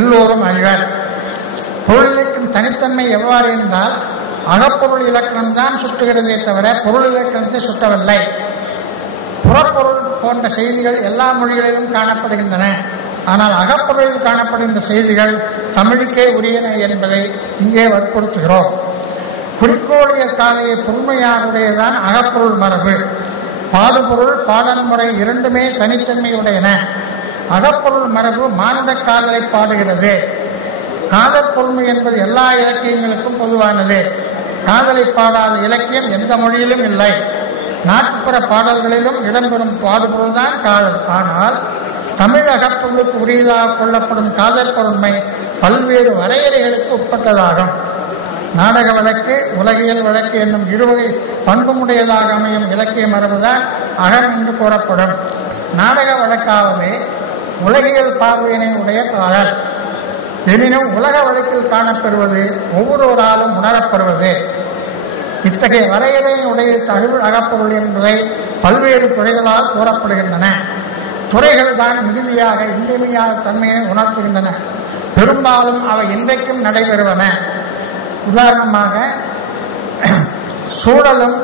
எல்லோரும் அறிவர். பொருளிலக்கின் தனித்தன்மை எவ்வாறு என்றால் அகப்பொருள் இலக்கணம் தான் சுட்டுகிறதே தவிர பொருள் இலக்கணத்தை சுட்டவில்லை புறப்பொருள் போன்ற செய்திகள் எல்லா மொழிகளிலும் காணப்படுகின்றன. ஆனால் அகப்பொருளில் காணப்படுகின்ற செய்திகள் தமிழுக்கே உரியன என்பதை இங்கே வற்புறுத்துகிறோம். குறிக்கோளிய காலையை பொறுமையாருடையதான் அகப்பொருள் மரபு. பாடுபொருள் பாடல் முறை இரண்டுமே தனித்தன்மையுடையன. அகப்பொருள் மரபு மானுட காதலை பாடுகிறது. காதல் பொறுமை என்பது எல்லா இலக்கியங்களுக்கும் பொதுவானது. காதலை பாடாத இலக்கியம் எந்த மொழியிலும் இல்லை. நாட்டுப்புற பாடல்களிலும் இடம்பெறும் பாடுபொருள் தான் காதல். ஆனால் தமிழ் அகப்பொருளுக்கு உரியதாக கொள்ளப்படும் காதல் பொருண்மை பல்வேறு வரையறைகளுக்கு உட்பட்டதாகும். நாடக வழக்கு உலகியல் வழக்கு என்னும் இருவகை பண்புமுடையதாக அமையும் இலக்கிய மரபுதான் அகம் என்று கூறப்படும். நாடக வழக்காவது உலகியல் பார்வையினை உடைய காதல் எனினும் உலக வழக்கில் காணப்பெறுவது ஒவ்வொருவராலும் உணரப்படுவது. இத்தகைய வரையறையினுடைய தகவல் அகப்பொருள் என்பதை பல்வேறு துறைகளால் கூறப்படுகின்றன. துறைகள் தான் மிகுதியாக இன்றியமையாத தன்மையை உணர்த்துகின்றன. பெரும்பாலும் அவை இன்றைக்கும் நடைபெறுவன. உதாரணமாக சூழலும்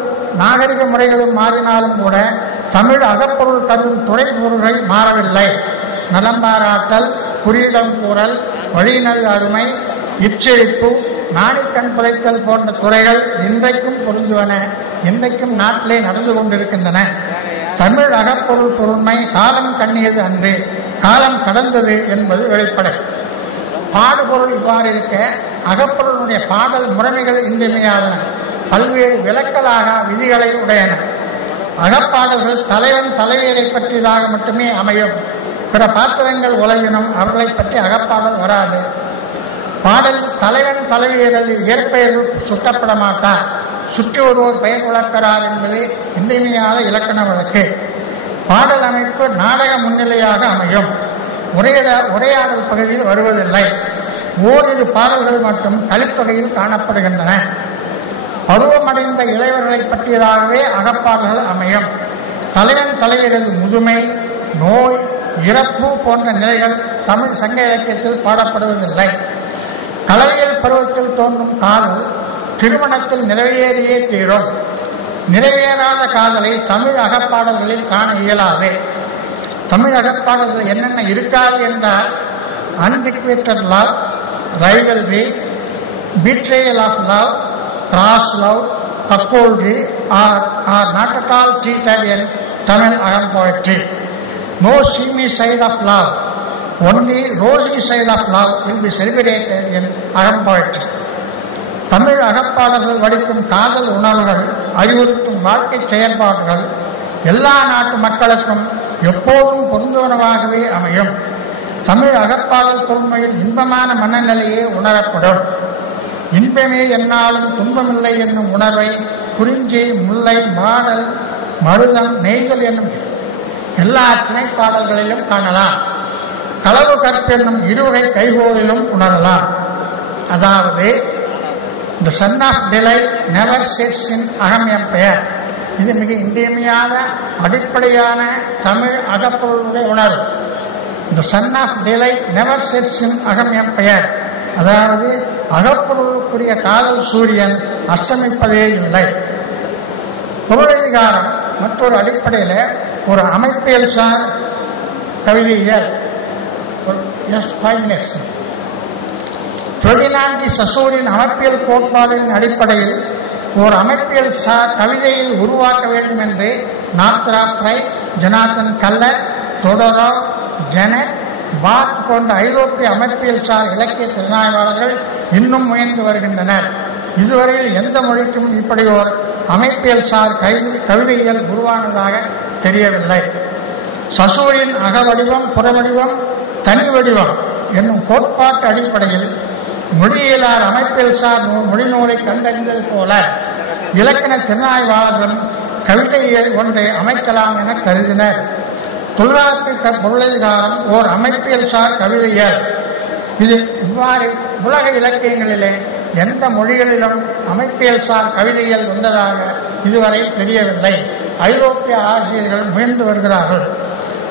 நாகரிக முறைகளும் மாறினாலும் கூட தமிழ் அகப்பொருள் கருவும் துறை பொருள்கள் மாறவில்லை. நலம்பாராட்டல் குறியிடம் கூறல் வழிநல் அருமை இச்செழிப்பு நாணிக்கண் புதைத்தல் போன்ற துறைகள் இன்றைக்கும் பொருந்துவன இன்றைக்கும் நாட்டிலே நடந்து கொண்டிருக்கின்றன. தமிழ் அகப்பொருள் பொருண்மை காலம் கண்ணியது அன்று காலம் கடந்தது என்பது வெளிப்படை. பாடுபொருள் இவ்வாறு இருக்க அகப்பொருளுடைய பாடல் முறைமைகள் இன்றியமையாதன பல்வேறு விலக்கலாக விதிகளை உடையன. அகப்பாடல்கள் தலைவன் தலைவியரை பற்றியதாக மட்டுமே அமையும். பிற பாத்திரங்கள் உலகினும் அவர்களை பற்றி அகப்பாடல் வராது. பாடல் தலைவன் தலைவியரது இயற்பெயர்கள் சுட்டப்பட மாட்டார் சுற்றி ஒருவர் பெயர் வளர்க்கிறார் என்பது இன்றியமையாத இலக்கண வழக்கு. பாடல் அமைப்பு நாடக முன்னிலையாக அமையும். உரையாட உரையாடல் பகுதியில் வருவதில்லை. ஓரிரு பாடல்கள் மட்டும் கலித்தொகையில் காணப்படுகின்றன. பருவமடைந்த இளைவர்களை பற்றியதாகவே அகப்பாடல்கள் அமையும். தலைவன் தலைவரது முதுமை நோய் இறப்பு போன்ற நிலைகள் தமிழ் சங்க இலக்கியத்தில் பாடப்படுவதில்லை. கலவியல் பருவத்தில் தோன்றும் காதல் திருமணத்தில் நிறைவேறியே தீரும். நிறைவேறாத காதலை தமிழ் அகப்பாடல்களில் காண இயலாது. தமிழ் அகப்பாடல்கள் என்னென்ன இருக்காது என்றால் antiquated love rivalry betrayal of love cross love cuckoldry are are not at all Tamil akam no seamy side of love only rosy side of love will be celebrated in அகம் poetry தமிழ் அகப்பாளர்கள் வடிக்கும் காதல் உணர்வுகள் அறிவுறுத்தும் வாழ்க்கை செயல்பாடுகள் எல்லா நாட்டு மக்களுக்கும் எப்போதும் பொருந்துவனவாகவே அமையும். தமிழ் அகப்பாடல் பொறுமையில் இன்பமான மனநிலையே உணரப்படும். இன்பமே என்னாலும் துன்பமில்லை என்னும் உணர்வை குறிஞ்சி முல்லை மாடல் மருதம் நெய்தல் என்னும் எல்லா திணைப்பாடல்களிலும் காணலாம். களவு கற்பென்னும் இருவகை கைகோளிலும் உணரலாம். அதாவது the sun of delight never sets in akam என் பெயர். இது மிக இன்றியமையான அடிப்படையான தமிழ் அகப்பொருளுடைய உணர்வு. The sun of delight never sets in akam என் பெயர். அதாவது அகப்பொருளுக்குரிய காதல் சூரியன் அஸ்தமிப்பதே இல்லை. பொருளதிகாரம் மற்றொரு அடிப்படையில் ஒரு அமைப்பியல் சார் கவிதையியல். எஸ் ஃபைனஸ் பெர்டினாண்டி சசூரின் அமைப்பியல் கோட்பாடுகளின் அடிப்படையில் ஒரு அமைப்பியல் சார் கவிதையை உருவாக்க வேண்டும் என்று Northrop Frye Jonathan Culler Todorov Genette Barthes போன்ற ஐரோப்பிய அமைப்பியல் சார் இலக்கிய திறனாய்வாளர்கள் இன்னும் முயன்று வருகின்றனர். இதுவரையில் எந்த மொழிக்கும் இப்படி ஒரு அமைப்பியல் சார் கவி கவிதையியல் உருவானதாக தெரியவில்லை. சசூரின் அகவடிவம் புறவடிவம் தனி வடிவம் என்னும் கோட்பாட்டு அடிப்படையில் மொழியியலார் அமைப்பில் சார் மொழி நூலை கண்டறிந்தது போல இலக்கண திறனாய்வாளர்களும் கவிதையியல் ஒன்றை அமைக்கலாம் என கருதினர். தொழிலாக்கு பொருளாதாரம் ஓர் அமைப்பியல் சார் கவிதையல் இது இவ்வாறு உலக இலக்கியங்களிலே எந்த மொழிகளிலும் அமைப்பியல் சார் கவிதையல் வந்ததாக இதுவரை தெரியவில்லை. ஐரோப்பிய ஆசிரியர்கள் மீண்டு வருகிறார்கள்.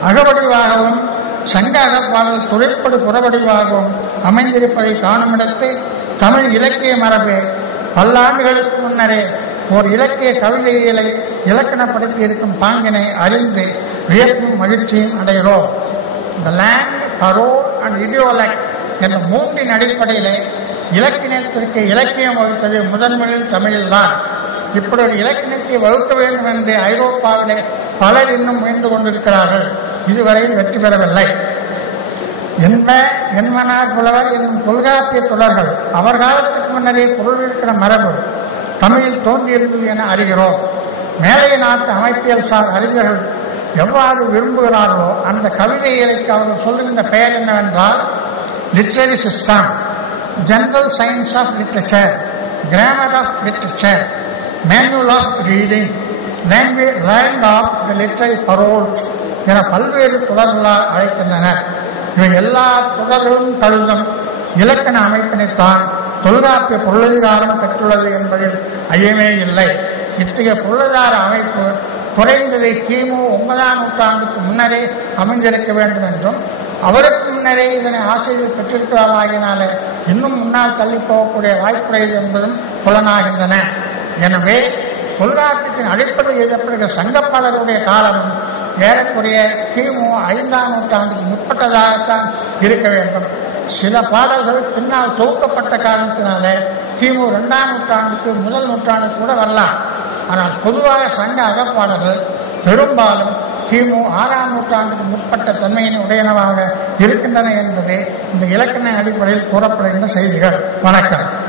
அகவடிவாகவும் சங்க அகப்பாடல் துறைப்படு புறவடிவாகவும் அமைந்திருப்பதை காணுமிடத்து தமிழ் இலக்கிய மரபு. பல்லாண்டுகளுக்கு முன்னரே ஓர் இலக்கிய கவிதைகளை இலக்கணப்படுத்தி இருக்கும் பாங்கினை அறிந்து வியப்பும் மகிழ்ச்சியும் அடைகிறோம். இந்த லேண்ட் பரோல் அண்ட் இடியோலக்ட் என்ற மூன்றின் அடிப்படையிலே இலக்கியத்திற்கு இலக்கியம் வகுத்தது முதன்முதலில் தமிழில்தான். இப்படி ஒரு இலக்கணத்தை வகுக்க வேண்டும் என்று ஐரோப்பாவிலே பலர் இன்னும் முயன்று கொண்டிருக்கிறார்கள். இதுவரையில் வெற்றி பெறவில்லை. என்ப என்மனார் புலவர் என்னும் தொல்காப்பிய தொடர்கள் அவர் காலத்துக்கு முன்னரே பொருள் இருக்கிற மரபு தமிழில் தோன்றியிருந்தது என அறிகிறோம். மேலை நாட்டு அமைப்பியல் சார் அறிஞர்கள் எவ்வாறு விரும்புகிறார்களோ அந்த கவிதைகளுக்கு அவர்கள் சொல்லுகின்ற பெயர் என்னவென்றால் literary system general science of literature grammar of literature manual of reading language land of the literary paroles என பல்வேறு தொடர்களால் அழைக்கின்றனர் இவை எல்லா தொடர்களும் கழுதும் இலக்கண அமைப்பினைத்தான் தொல்காப்பிய பொருளாதாரம் பெற்றுள்ளது என்பதில் ஐயமே இல்லை. இத்தகைய பொருளாதார அமைப்பு குறைந்ததை கிமு ஒன்பதாம் நூற்றாண்டுக்கு முன்னரே அமைந்திருக்க வேண்டும் என்றும் அவருக்கு முன்னரே இதனை ஆசிரியர் பெற்றிருக்கிறாராகினாலே இன்னும் முன்னால் தள்ளி போகக்கூடிய வாய்ப்புடையது என்பதும் புலனாகின்றன. எனவே தொல்காப்பியத்தின் அடிப்படையில் எழுதப்படுகிற சங்கப்பாளருடைய காலமும் ஏறக்குறைய கிமு ஐந்தாம் நூற்றாண்டுக்கு முற்பட்டதாகத்தான் இருக்க வேண்டும். சில பாடல்கள் பின்னால் தொகுக்கப்பட்ட காரணத்தினாலே கிமு இரண்டாம் நூற்றாண்டுக்கு முதல் நூற்றாண்டு கூட வரலாம். ஆனால் பொதுவாக சங்க அகப்பாடல்கள் பெரும்பாலும் கிமு ஆறாம் நூற்றாண்டுக்கு முற்பட்ட தன்மையின் உடையனவாக இருக்கின்றன என்பது இந்த இலக்கண அடிப்படையில் கூறப்படுகின்ற செய்திகள். வணக்கம்.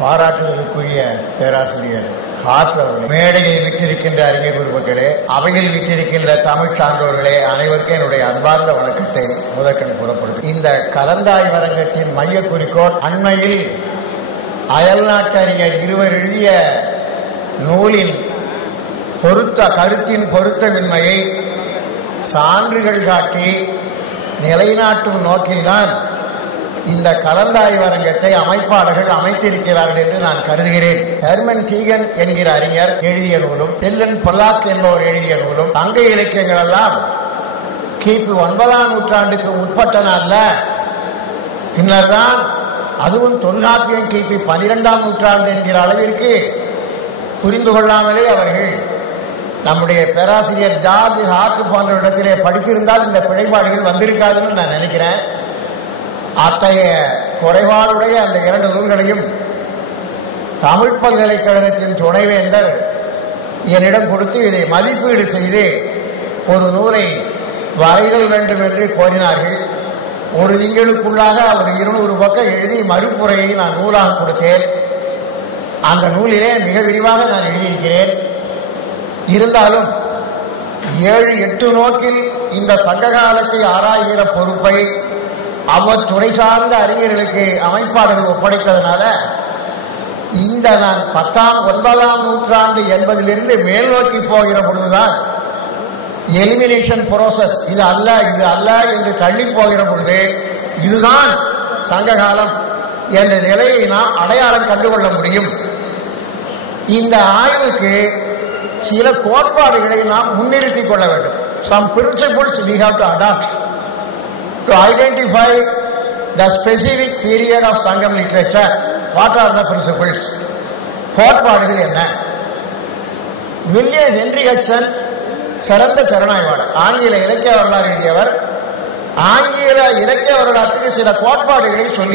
பாராட்டுதலுக்குரிய பேராசிரியர் ஹார்ட் அவர்களே. மேடையில் விற்றிருக்கின்ற அறிஞர் பெருமக்களே அவையில் விட்டிருக்கின்ற தமிழ் சான்றோர்களே அனைவருக்கும் என்னுடைய அன்பார்ந்த வணக்கத்தை முதற்கண் கூறப்படுது இந்த கலந்தாய்வரங்கத்தின் மைய குறிக்கோள் அண்மையில் அயல்நாட்டறிஞர் இருவர் எழுதிய நூலின் பொருத்த கருத்தின் பொருத்தமின்மையை சான்றுகள் காட்டி நிலைநாட்டும் நோக்கில்தான் இந்த கலந்தாய்வரங்கத்தை அமைப்பாளர்கள் அமைத்திருக்கிறார்கள் என்று நான் கருதுகிறேன். ஹெர்மன் டீகன் என்கிற அறிஞர் எழுதிய நூலும் எல்லன் பொல்லாக் என்பவர் எழுதிய நூலும் தங்க இலக்கியங்கள் எல்லாம் கிபி ஒன்பதாம் நூற்றாண்டுக்கு உட்பட்டன அல்ல. பின்னர்தான் அதுவும் தொல்காப்பியம் கிபி பனிரெண்டாம் நூற்றாண்டு என்கிற அளவிற்கு புரிந்து கொள்ளாமலே அவர்கள் நம்முடைய பேராசிரியர் ஜார்ஜ் ஹாக்கு போன்ற இடத்திலே படித்திருந்தால் இந்த பிழைப்பாடுகள் வந்திருக்காதுன்னு நான் நினைக்கிறேன். அத்தகைய குறைபாடுடைய அந்த இரண்டு நூல்களையும் தமிழ் பல்கலைக்கழகத்தின் துணைவேந்தர் என்னிடம் கொடுத்து இதை மதிப்பீடு செய்து ஒரு நூலை வரைதல் வேண்டும் என்று கோரினார்கள். ஒரு திங்களுக்குள்ளாக அவர் இருநூறு பக்கம் எழுதி மறுப்புரையை நான் நூலாக கொடுத்தேன். அந்த நூலிலே மிக விரிவாக நான் எழுதியிருக்கிறேன். இருந்தாலும் ஏழு எட்டு நோக்கில் இந்த சங்க காலத்தை ஆராய்கிற பொறுப்பை அவர் துறை சார்ந்த அறிஞர்களுக்கு அமைப்பாளர்கள் ஒப்படைத்ததுனால இந்த நான் பத்தாம் ஒன்பதாம் நூற்றாண்டு என்பதிலிருந்து மேல் நோக்கி போகிற பொழுதுதான் எலிமினேஷன் ப்ரோசஸ் இது அல்ல இது அல்ல என்று தள்ளி போகிற பொழுது இதுதான் சங்ககாலம் என்ற நிலையை நாம் அடையாளம் கண்டுகொள்ள முடியும். இந்த ஆய்வுக்கு சில கோட்பாடுகளை நாம் முன்னிறுத்திக் கொள்ள வேண்டும். Some principles we have to adapt to identify the specific period of Sangam literature. What are the principles? கோட்பாடுகள் என்ன வில்லியம் ஹென்ரி ஹட்சன் சிறந்த சரணாய்வாளர் ஆங்கில இலக்கிய வரலாறு எழுதியவர் ஆங்கில இலக்கிய வரலாற்றுக்கு சில கோட்பாடுகளை சொல்லி